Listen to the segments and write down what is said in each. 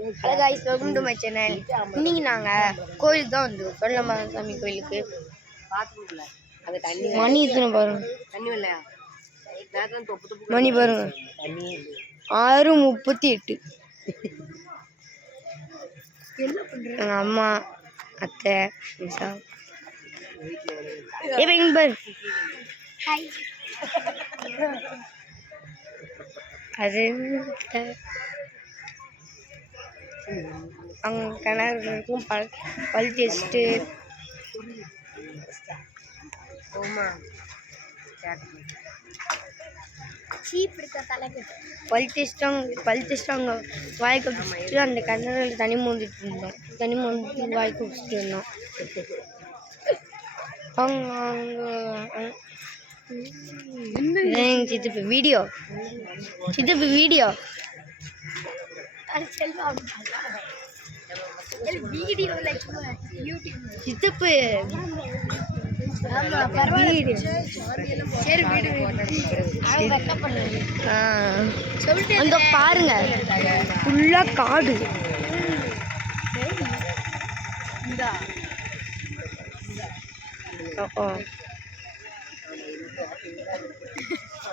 Hello guys welcome to my channel. இன்னைக்கு நாங்க கோயிலுக்கு தான் வந்து சொல்லமாசாமி கோயிலுக்கு. அது தண்ணி மணி எத்தனை பாருங்க, தண்ணி வரலையா? மணி பாருங்க 6:38. என்ன பண்றீங்க? எங்க அம்மா அத்தை நிஷா பாரு. ஹாய். அது அங்கே கிணறு இருக்கும். பல் டெஸ்ட்டு பல் டெஸ்ட்டு அங்கே வாய் கப்பிச்சுட்டு அந்த கிணறுல தண்ணி மோந்துட்டு இருந்தோம். தண்ணி மோந்துட்டு வாய் கப்பிச்சுட்டு இருந்தோம். அவங்க சித்தப்பு வீடியோ சித்தப்பு அங்க பாருங்க ஃபுல்லா காடு.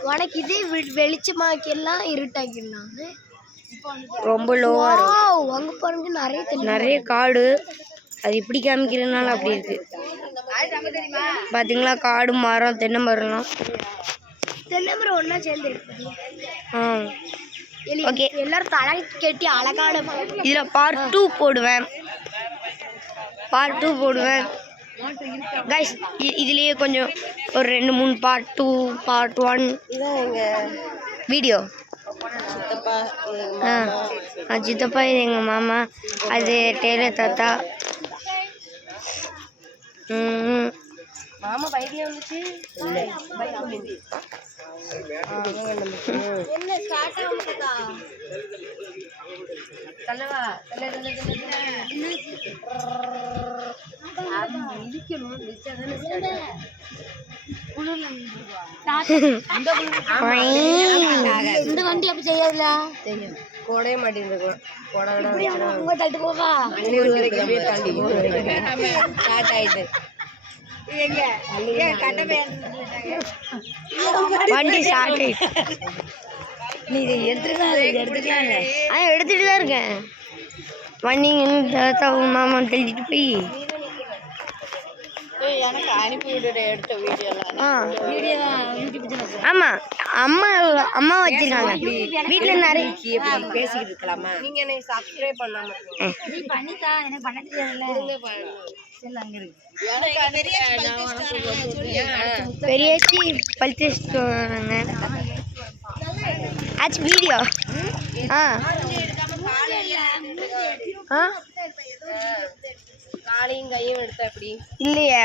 உனக்கு இதே வெளிச்சமாக்கெல்லாம் இருட்டாக்கிடலாம். ரொம்ப லோவா அங்க பாருங்க நிறைய காடு. அது இப்படி காமிக்கிறதுனால அப்படி இருக்கு. பாத்தீங்களா, காடு மரம் தென்னை மரம்லாம். தென்னை மரம் ஒன்னா சேர்ந்து இருக்கு. ஓகே, எல்லாரும் தலை கட்டி அழகான இதுல பார்ட் 2 போடுவேன் கைஸ். இதுலயே கொஞ்சம் ஒரு 2-3 பார்ட் 2 பார்ட் 1 வீடியோ. சித்தப்பா இது எங்க மாமா, அது டெய்லர் தாத்தா. மாமா பைக்ல வந்துச்சு. என்ன ஸ்டார்ட் ஆகுதா? தள்ளவா இந்த வண்டி அப்படி செய்யாதுல, போடவே மாட்டேங்குது. தட்டு போவா வண்டி ஸ்டார்ட் ஆயிடுச்சு. நீ எடுத்துட்டு தான் இருக்கேன். வண்டி தாத்தா மாமா தெளிச்சிட்டு போய் எனக்கு அனுப்பி விடுற எடுத்த வீடியோ. ஆமா, அம்மா வச்சிருக்காங்க வீட்டுல நிறைய பேசிக்கிட்டு இருக்கலாமா? நீங்க என்னை சப்ஸ்கிரைப் பண்ணாம நீ பண்ணிட்டா எனக்கு பண்ண தெரியாதுல்ல. பெரியாச்சி பல் டெஸ்ட் ஆச்சு வீடியோ. காலையும் கையும் எடுத்த அப்படி இல்லையே,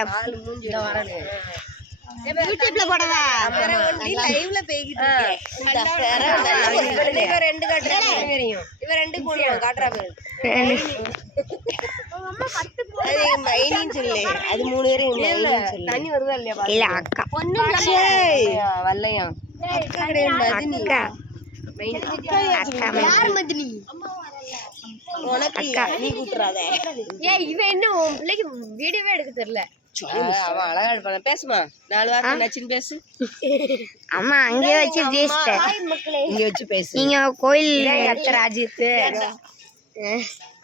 யூடியூப்ல போடவா? லைவ்ல பேகிட்டு இவ ரெண்டு காட்டுறா பேரு. அது மைனின்னு சொல்லு. அது 3 பேரும் தண்ணி வருதா இல்லையா? இல்ல அக்கா வல்லையாம் அக்கா உனக்கு நீ கூட்டுறாத. இவன் என்ன உன் பிள்ளைக்கு வீடியோவே எடுக்க தெரியல. அவன் அழகா எடுப்பான. பேசுமா 4 வார்த்தை நச்சுன்னு பேசு. அம்மா அங்கே வச்சு பேசிட்ட. இங்க வச்சு பேசு. நீங்க கோயில் ராஜ்யத்து.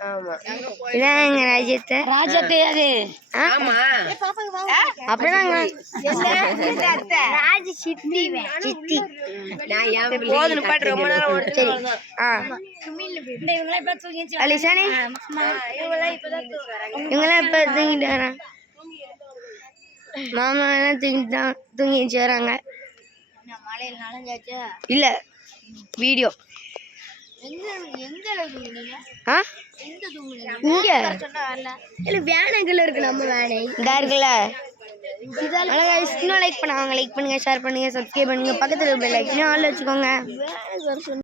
ஆமா, இதான் எங்க ராஜ்யத்தை. அது ஆமா அப்படிதாங்க. ராஜ சித்தி சித்தி நான் ஏன் போதும் பாட்டு ரொம்ப நேரம் ஓடிச்சு. அலிசானே இவங்கெல்லாம் இப்ப தூங்கிட்டு வராங்க. மாமா எல்லாம் தூங்கிட்டு வராங்க. இல்ல வீடியோ இங்க இல்ல வேனைகள் இருக்கு. நம்ம வேனை இதா இருக்குல்ல. இன்னும் லைக் பண்ணுங்க, ஷேர் பண்ணுங்க, சப்ஸ்கிரைப் பண்ணுங்க, பக்கத்துல பெல் ஐக்கனை ஆன்ல வச்சுக்கோங்க.